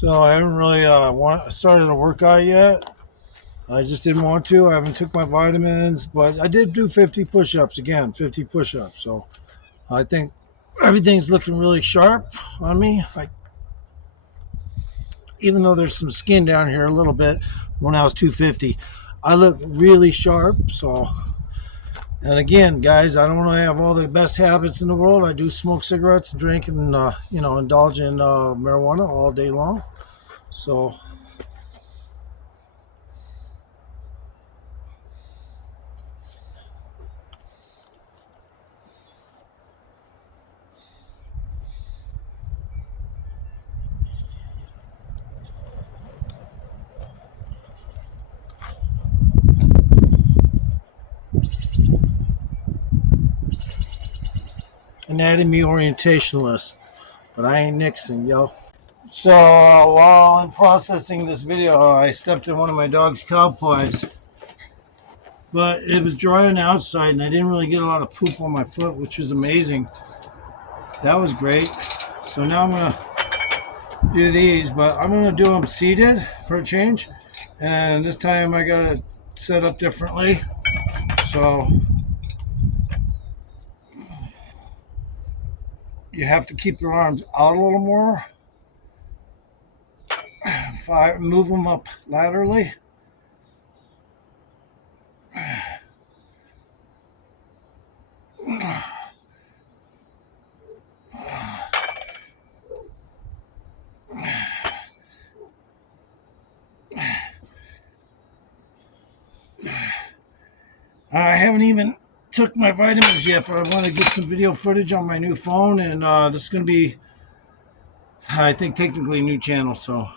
So I haven't really started a workout yet. I just didn't want to. I haven't took my vitamins, but I did do 50 push-ups again, 50 push-ups. So I think everything's looking really sharp on me. Like even though there's some skin down here a little bit when I was 250, I look really sharp. So and again, guys, I don't have all the best habits in the world. I do smoke cigarettes, drink, and indulge in marijuana all day long. So anatomy orientationalist, but I ain't Nixon, yo. So while I'm processing this video, I stepped in one of my dog's cow pies, but it was dry on the outside, and I didn't really get a lot of poop on my foot, which was amazing. That was great. So now I'm gonna do these, but I'm gonna do them seated for a change, and this time I got it set up differently. So you have to keep your arms out a little more. Move them up laterally. I haven't even took my vitamins yet, but I want to get some video footage on my new phone, and this is going to be, I think, technically a new channel. So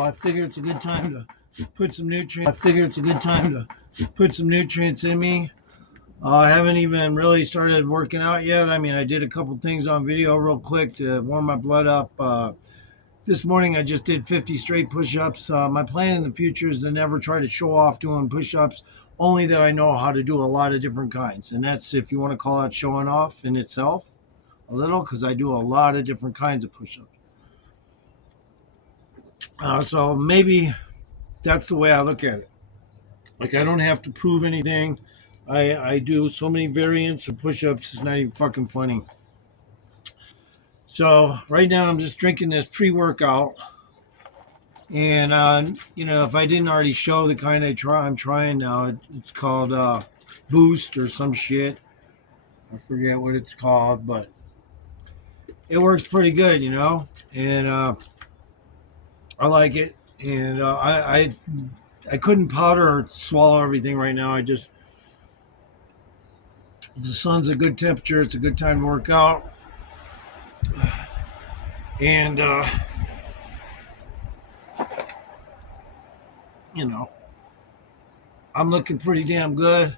I figure it's a good time to put some nutrients. In me. I haven't even really started working out yet. I mean, I did a couple things on video real quick to warm my blood up. This morning I just did 50 straight push-ups. My plan in the future is to never try to show off doing push-ups, only that I know how to do a lot of different kinds. And that's, if you want to call that showing off in itself a little, because I do a lot of different kinds of push-ups. So maybe that's the way I look at it. Like, I don't have to prove anything. I do so many variants of push-ups, it's not even fucking funny. So right now I'm just drinking this pre-workout. And if I didn't already show the kind I'm trying now, it's called Boost or some shit. I forget what it's called, but it works pretty good, and I like it. And I couldn't powder or swallow everything right now. The sun's a good temperature. It's a good time to work out. And I'm looking pretty damn good.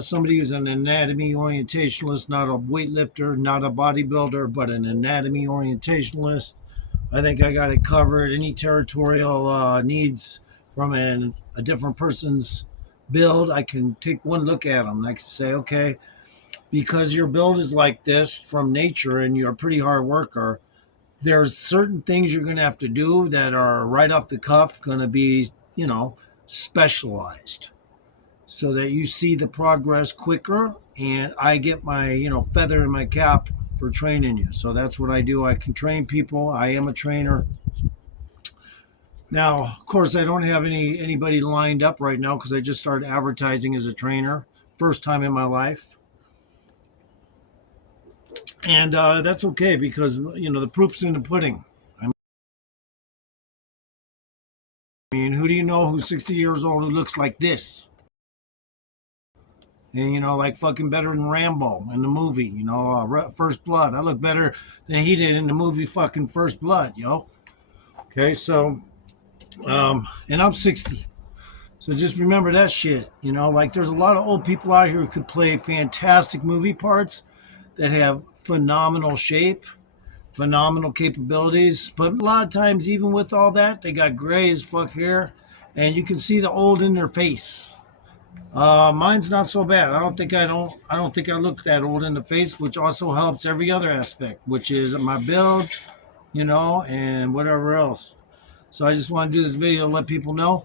Somebody who's an anatomy orientationalist, not a weightlifter, not a bodybuilder, but an anatomy orientationalist. I think I got it covered. Any territorial needs from a different person's build, I can take one look at them. I can say, okay, because your build is like this from nature and you're a pretty hard worker, there's certain things you're going to have to do that are right off the cuff going to be, specialized so that you see the progress quicker, and I get my, feather in my cap for training you. So that's what I do. I can train people. I am a trainer. Now, of course, I don't have anybody lined up right now because I just started advertising as a trainer. First time in my life. And that's okay because, the proof's in the pudding. I mean, who do you know who's 60 years old who looks like this? And, like fucking better than Rambo in the movie, First Blood. I look better than he did in the movie fucking First Blood, yo. Okay, so, and I'm 60. So just remember that shit, like there's a lot of old people out here who could play fantastic movie parts that have phenomenal shape, phenomenal capabilities. But a lot of times, even with all that, they got gray as fuck hair, and you can see the old in their face. Mine's not so bad. I don't think I look that old in the face, which also helps every other aspect, which is my build, you know, and whatever else. So I just want to do this video to let people know.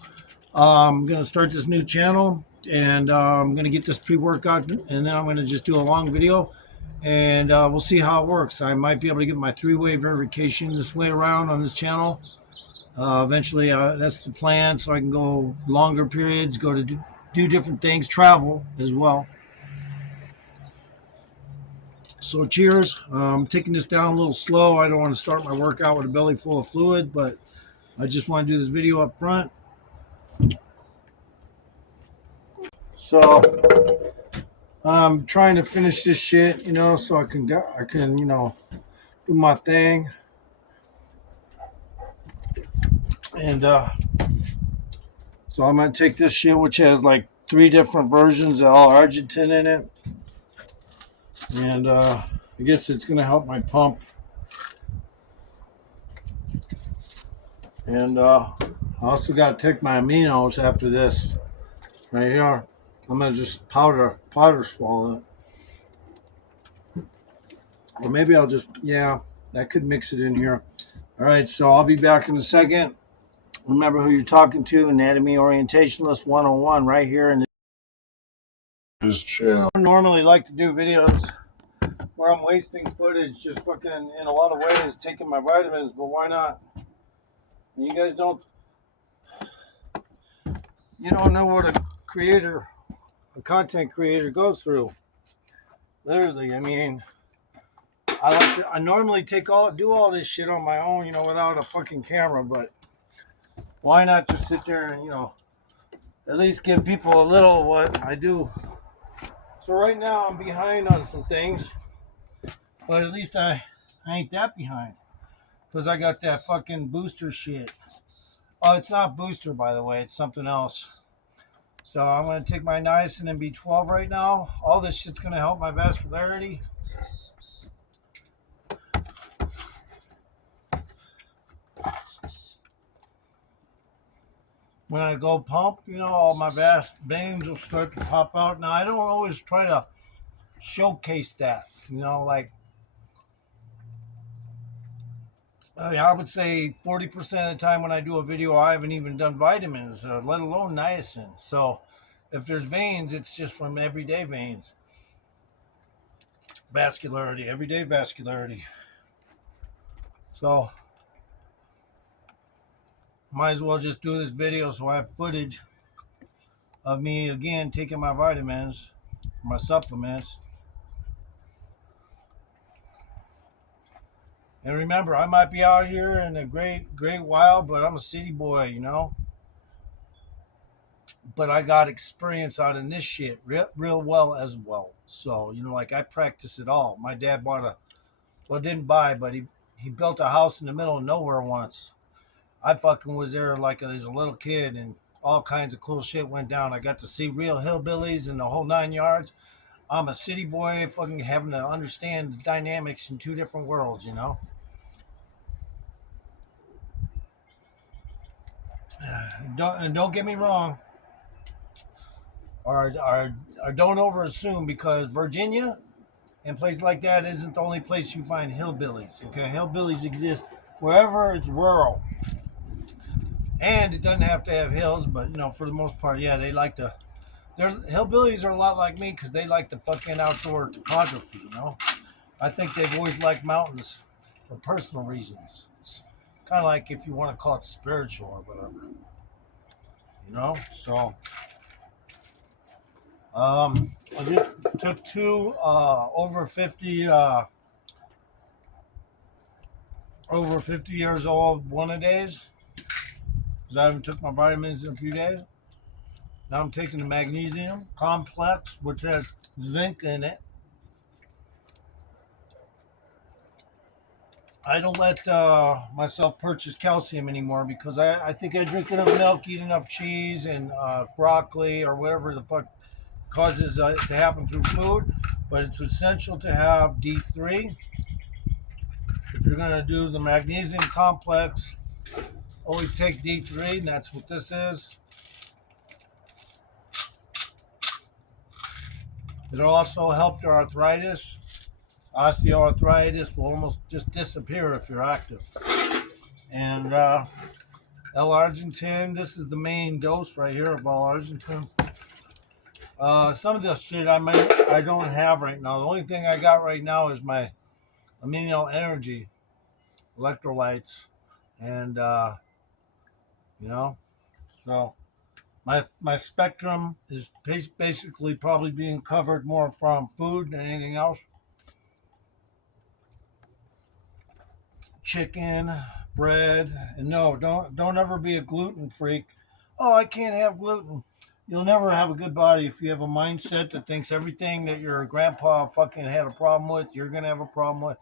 I'm going to start this new channel, and I'm going to get this pre-workout, and then I'm going to just do a long video, and we'll see how it works. I might be able to get my three-way verification this way around on this channel. Eventually, that's the plan, so I can go longer periods, go to do different things, travel as well. So cheers. I'm taking this down a little slow. I don't want to start my workout with a belly full of fluid, but I just want to do this video up front. So I'm trying to finish this shit, you know, so I can, you know, do my thing. And so I'm gonna take this shit, which has like 3 different versions of L-arginine in it, and I guess it's gonna help my pump. And I also gotta take my aminos after this, right here. I'm gonna just powder swallow it, or maybe I'll just, yeah, I could mix it in here. All right, so I'll be back in a second. Remember who you're talking to, Anatomy Orientationalist 101, right here in this channel. I normally like to do videos where I'm wasting footage, just fucking in a lot of ways, taking my vitamins, but why not? You guys don't know what a content creator goes through. Literally, I mean, I normally do all this shit on my own, you know, without a fucking camera, but why not just sit there and, you know, at least give people a little what I do. So right now I'm behind on some things, but at least I ain't that behind, because I got that fucking booster shit. Oh, it's not booster, by the way, it's something else. So I'm going to take my niacin and B12 right now. All this shit's going to help my vascularity. When I go pump, you know, all my veins will start to pop out. Now, I don't always try to showcase that, you know, like, I would say 40% of the time when I do a video, I haven't even done vitamins, let alone niacin. So if there's veins, it's just from everyday veins. Vascularity, everyday vascularity. So might as well just do this video so I have footage of me again taking my vitamins, my supplements. And remember, I might be out here in a great while, but I'm a city boy, you know. But I got experience out in this shit real well as well. So, you know, like I practice it all. My dad didn't buy, but he built a house in the middle of nowhere once. I fucking was there like as a little kid, and all kinds of cool shit went down. I got to see real hillbillies and the whole 9 yards. I'm a city boy fucking having to understand the dynamics in 2 different worlds, you know? Don't get me wrong, or don't over assume, because Virginia and places like that isn't the only place you find hillbillies. Okay, hillbillies exist wherever it's rural, and it doesn't have to have hills, but you know, for the most part, yeah, they like to. Their hillbillies are a lot like me because they like the fucking outdoor topography. You know, I think they've always liked mountains for personal reasons. It's kind of like, if you want to call it spiritual or whatever. You know, so I just took 2 over 50 years old one-a-days, because I haven't took my vitamins in a few days. Now I'm taking the magnesium complex, which has zinc in it. I don't let myself purchase calcium anymore, because I think I drink enough milk, eat enough cheese and broccoli or whatever the fuck causes to happen through food. But it's essential to have D3. If you're going to do the magnesium complex, always take D3, and that's what this is. It'll also help your arthritis. Osteoarthritis will almost just disappear if you're active. And L-arginine, this is the main dose right here of L-arginine. Some of the shit I don't have right now. The only thing I got right now is my amino energy electrolytes, and you know, so my spectrum is basically probably being covered more from food than anything else. Chicken, bread, and no, don't ever be a gluten freak. Oh, I can't have gluten. You'll never have a good body if you have a mindset that thinks everything that your grandpa fucking had a problem with, you're gonna have a problem with.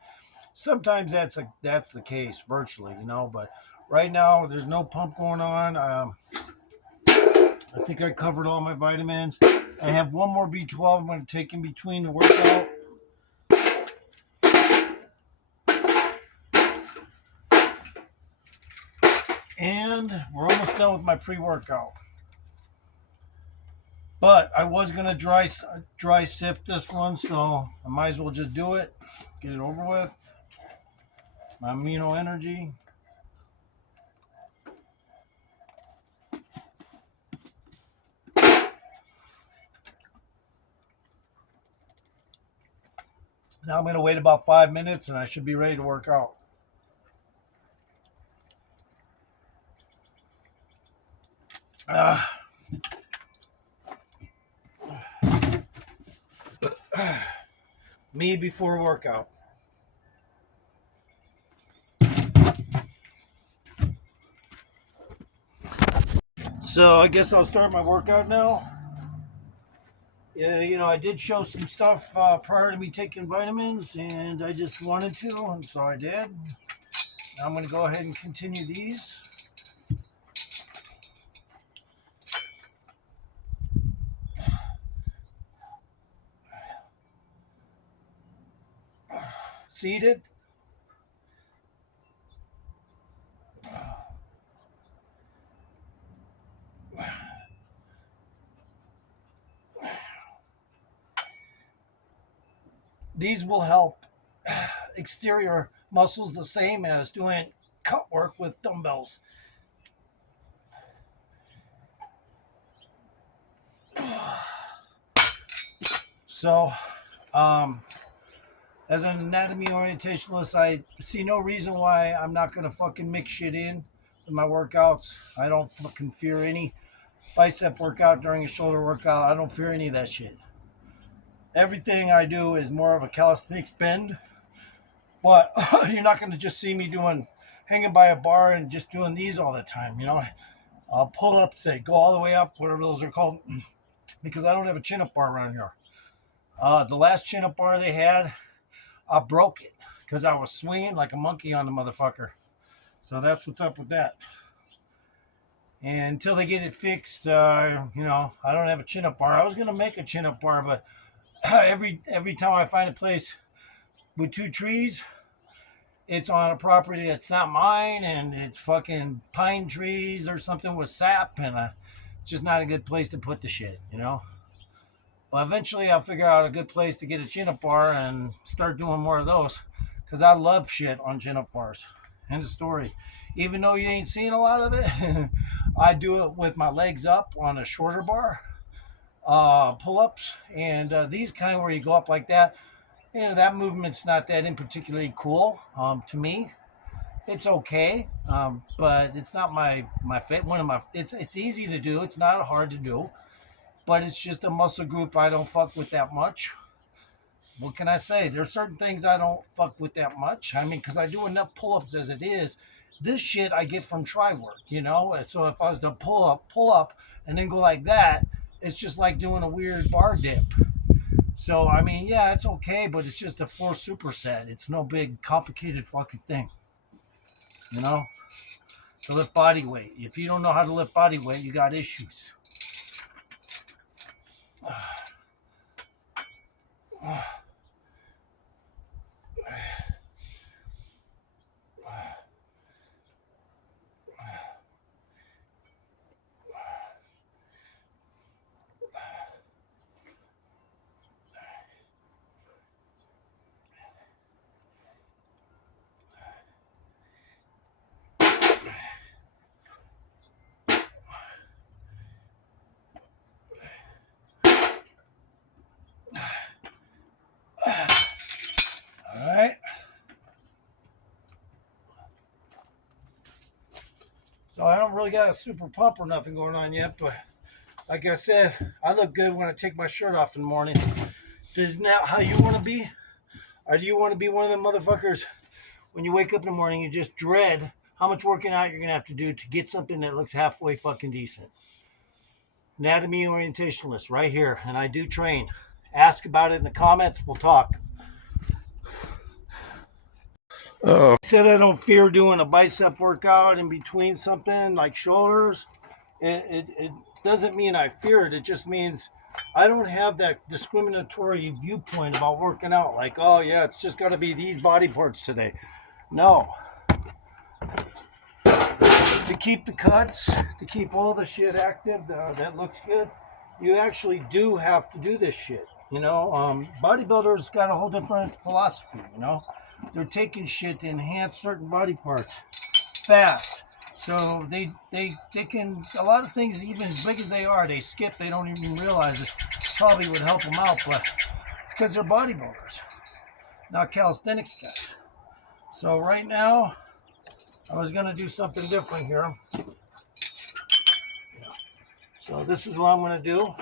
Sometimes that's the case, virtually, But right now, there's no pump going on. I think I covered all my vitamins. I have one more B12 I'm going to take in between the workout. And we're almost done with my pre-workout. But I was going to dry sift this one, so I might as well just do it. Get it over with. My amino energy. Now I'm going to wait about 5 minutes and I should be ready to work out. Me before workout. So I guess I'll start my workout now. Yeah, I did show some stuff prior to me taking vitamins, and I just wanted to, and so I did. Now I'm going to go ahead and continue these. Seated. These will help exterior muscles the same as doing cut work with dumbbells. So, as an anatomy orientationalist, I see no reason why I'm not going to fucking mix shit in with my workouts. I don't fucking fear any bicep workout during a shoulder workout. I don't fear any of that shit. Everything I do is more of a calisthenics bend, but you're not going to just see me hanging by a bar and just doing these all the time. I'll pull up, say, go all the way up, whatever those are called, because I don't have a chin up bar around here. The last chin up bar they had, I broke it because I was swinging like a monkey on the motherfucker. So that's what's up with that. And until they get it fixed, I don't have a chin up bar. I was going to make a chin up bar, but every time I find a place with two trees, it's on a property that's not mine, and it's fucking pine trees or something with sap, and it's just not a good place to put the shit. Well, eventually I'll figure out a good place to get a chin-up bar and start doing more of those, because I love shit on chin-up bars. End of story. Even though you ain't seeing a lot of it, I do it with my legs up on a shorter bar, pull-ups, and these kind where you go up like that. That movement's not that in particularly cool to me. It's okay, but it's not my fit. It's easy to do. It's not hard to do, but it's just a muscle group I don't fuck with that much. What can I say? There's certain things I don't fuck with that much. I mean, because I do enough pull-ups as it is. This shit I get from try work, So if I was to pull up, and then go like that, it's just like doing a weird bar dip. So I mean, yeah, it's okay, but it's just a 4 superset. It's no big complicated fucking thing, you know. To lift body weight. If you don't know how to lift body weight, you got issues. So I don't really got a super pump or nothing going on yet, but like I said, I look good when I take my shirt off in the morning. Isn't that how you want to be? Or do you want to be one of them motherfuckers when you wake up in the morning, you just dread how much working out you're going to have to do to get something that looks halfway fucking decent? Anatomy orientationalist right here, and I do train. Ask about it in the comments. We'll talk. I said I don't fear doing a bicep workout in between something like shoulders. It doesn't mean I fear it. It just means I don't have that discriminatory viewpoint about working out. Like, oh yeah, it's just got to be these body parts today. No. To keep the cuts, to keep all the shit active that looks good, you actually do have to do this shit. You know, bodybuilders got a whole different philosophy. You know, they're taking shit to enhance certain body parts fast. So they can, a lot of things, even as big as they are, they skip. They don't even realize it. Probably would help them out, but it's because they're bodybuilders, not calisthenics guys. So right now, I was gonna do something different here. So this is what I'm gonna do.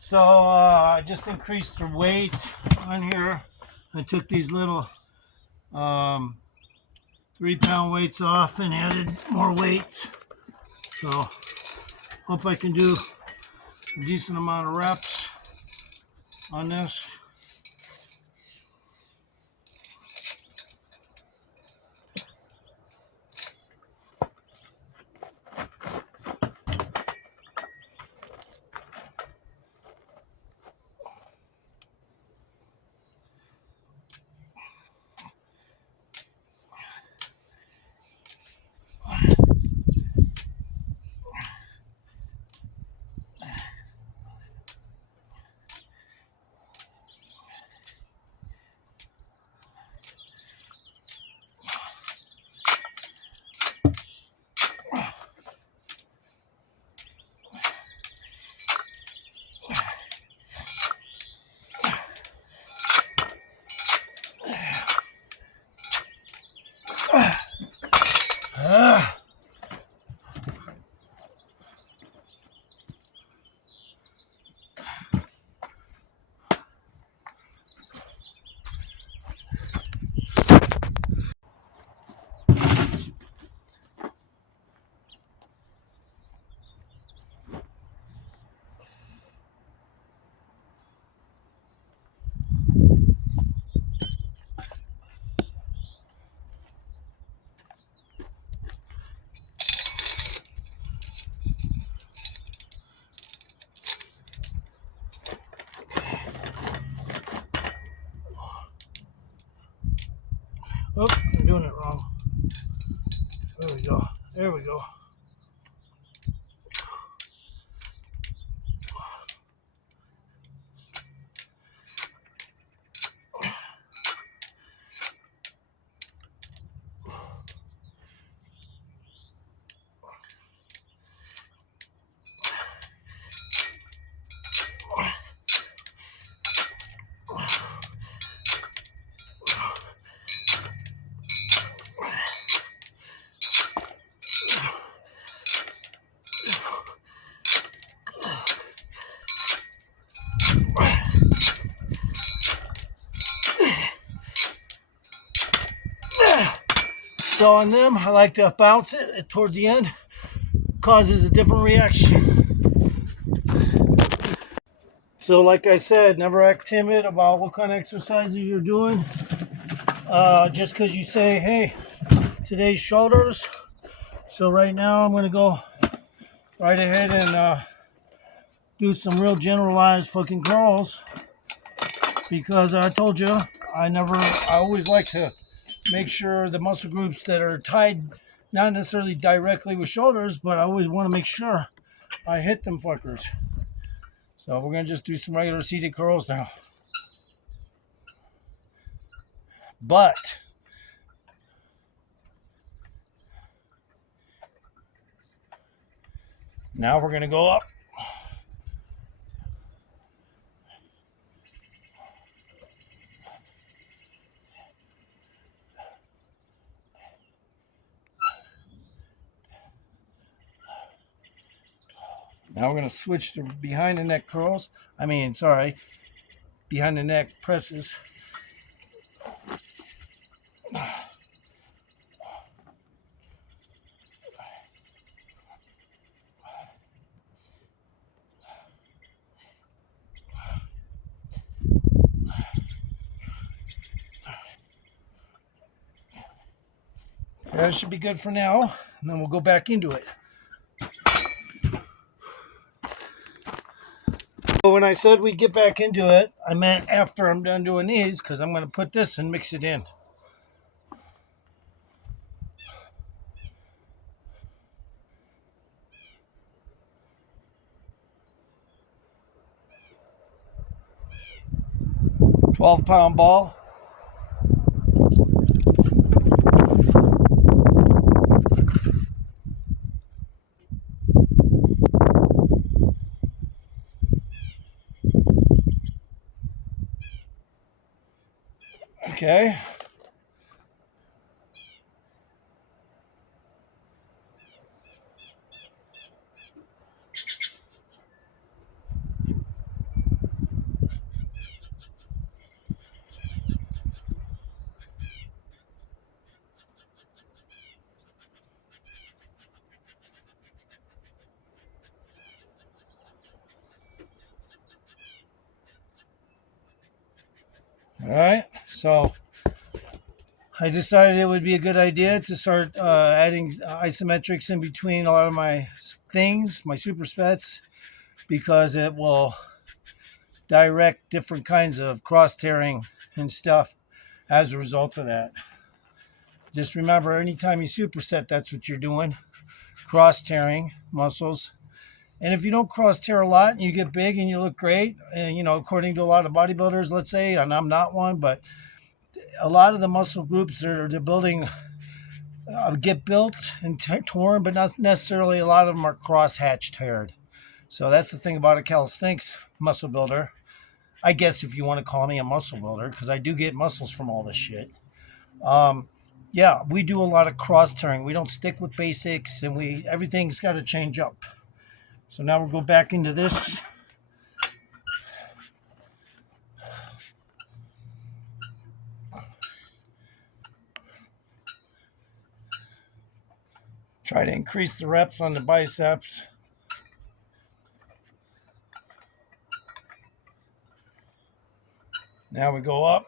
So I just increased the weight on here. I took these little 3-pound weights off and added more weights. So hope I can do a decent amount of reps on this. Oh, I'm doing it wrong. There we go. There we go. So on them, I like to bounce it towards the end. causes a different reaction. So, like I said, never act timid about what kind of exercises you're doing. Just because you say, hey, today's shoulders. So right now I'm going to go right ahead and do some real generalized fucking curls, because I told you I always like to make sure the muscle groups that are tied, not necessarily directly with shoulders, but I always want to make sure I hit them fuckers. So we're going to just do some regular seated curls now. But now we're going to go up. Now we're going to switch to behind the neck curls. Behind the neck presses. That should be good for now, and then we'll go back into it. So when I said we get back into it, I meant after I'm done doing these, because I'm going to put this and mix it in. £12 ball. Okay. All right. So I decided it would be a good idea to start adding isometrics in between a lot of my things, my super sets, because it will direct different kinds of cross tearing and stuff as a result of that. Just remember, anytime you superset, that's what you're doing. Cross tearing muscles. And if you don't cross tear a lot and you get big and you look great, and according to a lot of bodybuilders, let's say, and I'm not one, but a lot of the muscle groups that are building get built and torn, but not necessarily a lot of them are cross hatch teared. So that's the thing about a calisthenics muscle builder. I guess if you want to call me a muscle builder, because I do get muscles from all this shit. Yeah, we do a lot of cross tearing. We don't stick with basics, and everything's got to change up. So now we'll go back into this. Try to increase the reps on the biceps. Now we go up.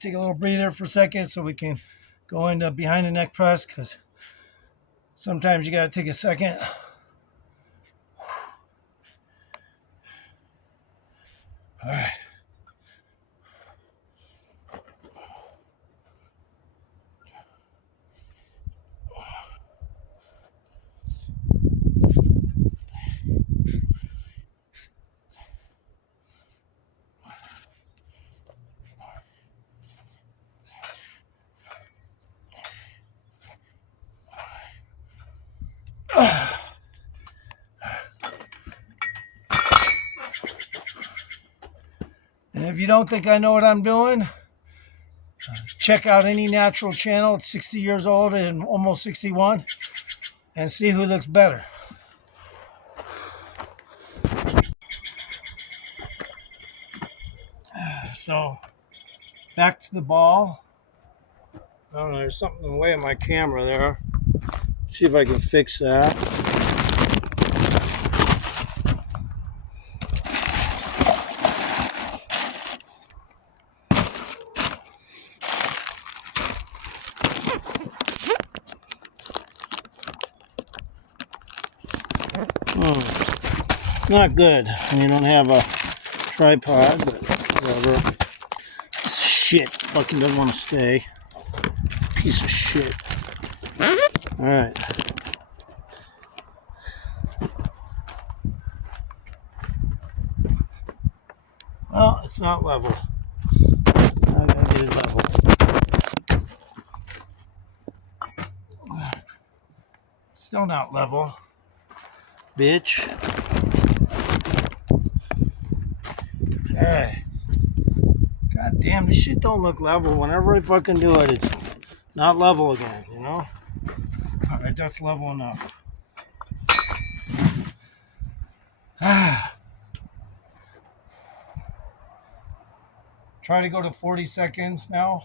Take a little breather for a second so we can go into behind the neck press, because sometimes you got to take a second. All right. And if you don't think I know what I'm doing, Check out any natural channel at 60 years old and almost 61 and see who looks better. So back to the ball. I don't know, there's something in the way of my camera there. See if I can fix that. Not good when you don't have a tripod, but whatever. Shit, fucking doesn't want to stay. Piece of shit. Alright. Well, it's not level. I gotta get it level. Still not level. Bitch. Okay. God damn, this shit don't look level. Whenever I fucking do it, it's not level again, you know? Alright, that's level enough. Try to go to 40 seconds now.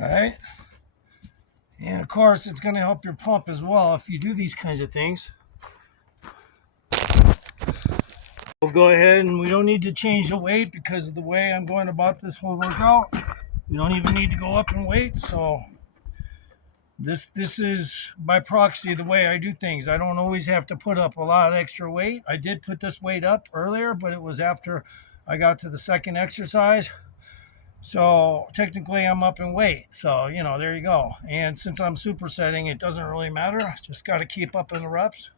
Alright. And of course, it's going to help your pump as well if you do these kinds of things. We'll go ahead and we don't need to change the weight because of the way I'm going about this whole workout. You don't even need to go up in weight. So this is by proxy the way I do things. I don't always have to put up a lot of extra weight. I did put this weight up earlier, but it was after I got to the second exercise. So technically I'm up in weight. So, you know, there you go. And since I'm supersetting, it doesn't really matter. Just got to keep up in the reps.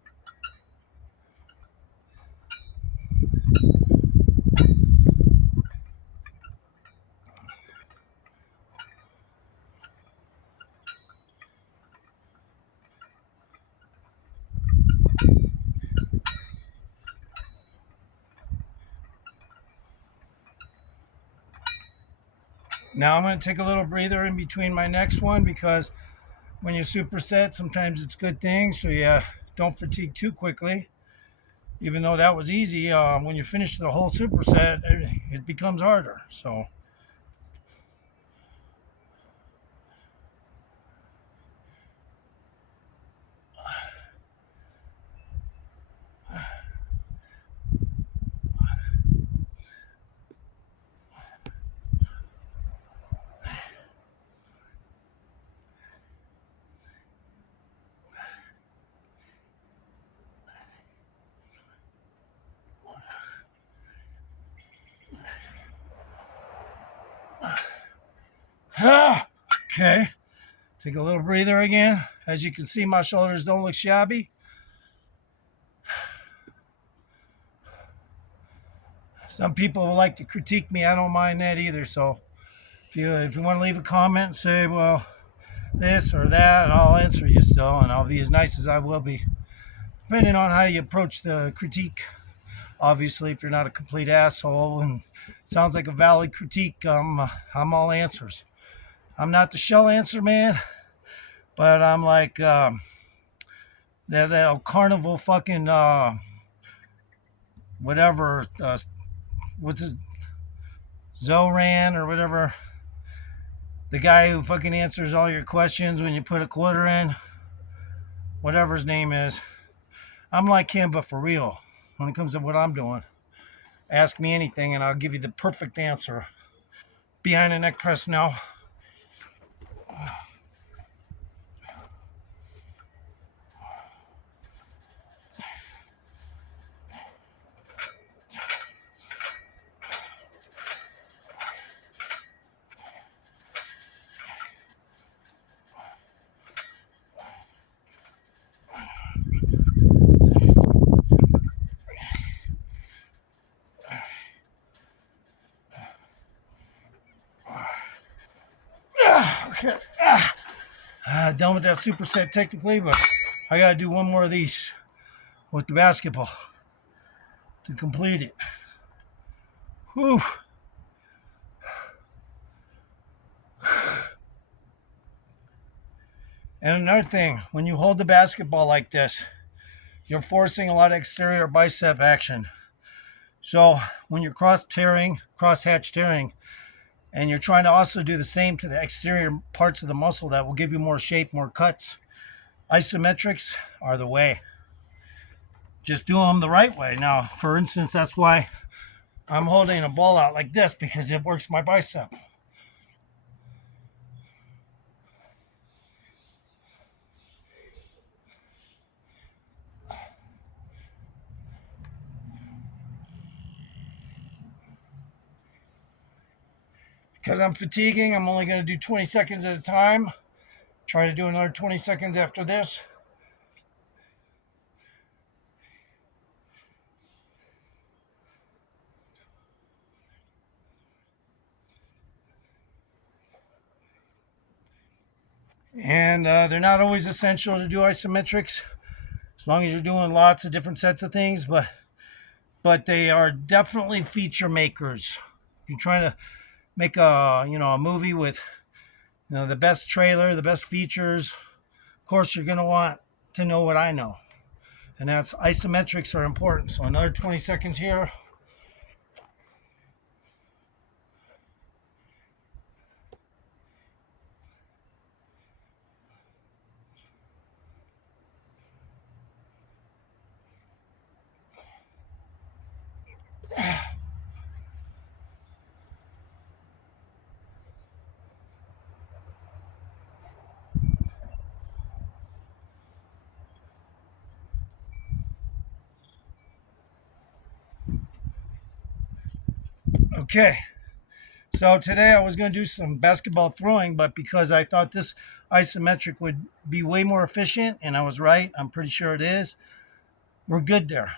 Now I'm going to take a little breather in between my next one because when you superset, sometimes it's a good thing. So yeah, don't fatigue too quickly. Even though that was easy, when you finish the whole superset, it becomes harder. So. Okay, take a little breather again. As you can see, my shoulders don't look shabby. Some people like to critique me. I don't mind that either. So if you want to leave a comment and say, well, this or that, I'll answer you still, and I'll be as nice as I will be, depending on how you approach the critique. Obviously, if you're not a complete asshole and sounds like a valid critique, I'm all answers. I'm not the shell answer man, but I'm like that carnival fucking whatever what's it, Zoran or whatever, the guy who fucking answers all your questions when you put a quarter in, whatever his name is. I'm like him, but for real. When it comes to what I'm doing, ask me anything and I'll give you the perfect answer. Behind the neck press now. Okay. Done with that superset technically, but I gotta do one more of these with the basketball to complete it. Whew. And another thing, when you hold the basketball like this, you're forcing a lot of exterior bicep action. So when you're cross-hatch tearing, and you're trying to also do the same to the exterior parts of the muscle that will give you more shape, more cuts, isometrics are the way. Just do them the right way. Now, for instance, that's why I'm holding a ball out like this, because it works my bicep. Because I'm fatiguing, I'm only going to do 20 seconds at a time. Try to do another 20 seconds after this. And they're not always essential to do isometrics, as long as you're doing lots of different sets of things, but they are definitely feature makers. You're trying to make a movie with the best trailer, the best features. Of course, you're gonna want to know what I know, and that's isometrics are important. So another 20 seconds here. Okay. So today I was going to do some basketball throwing, but because I thought this isometric would be way more efficient, and I was right, I'm pretty sure it is, we're good there.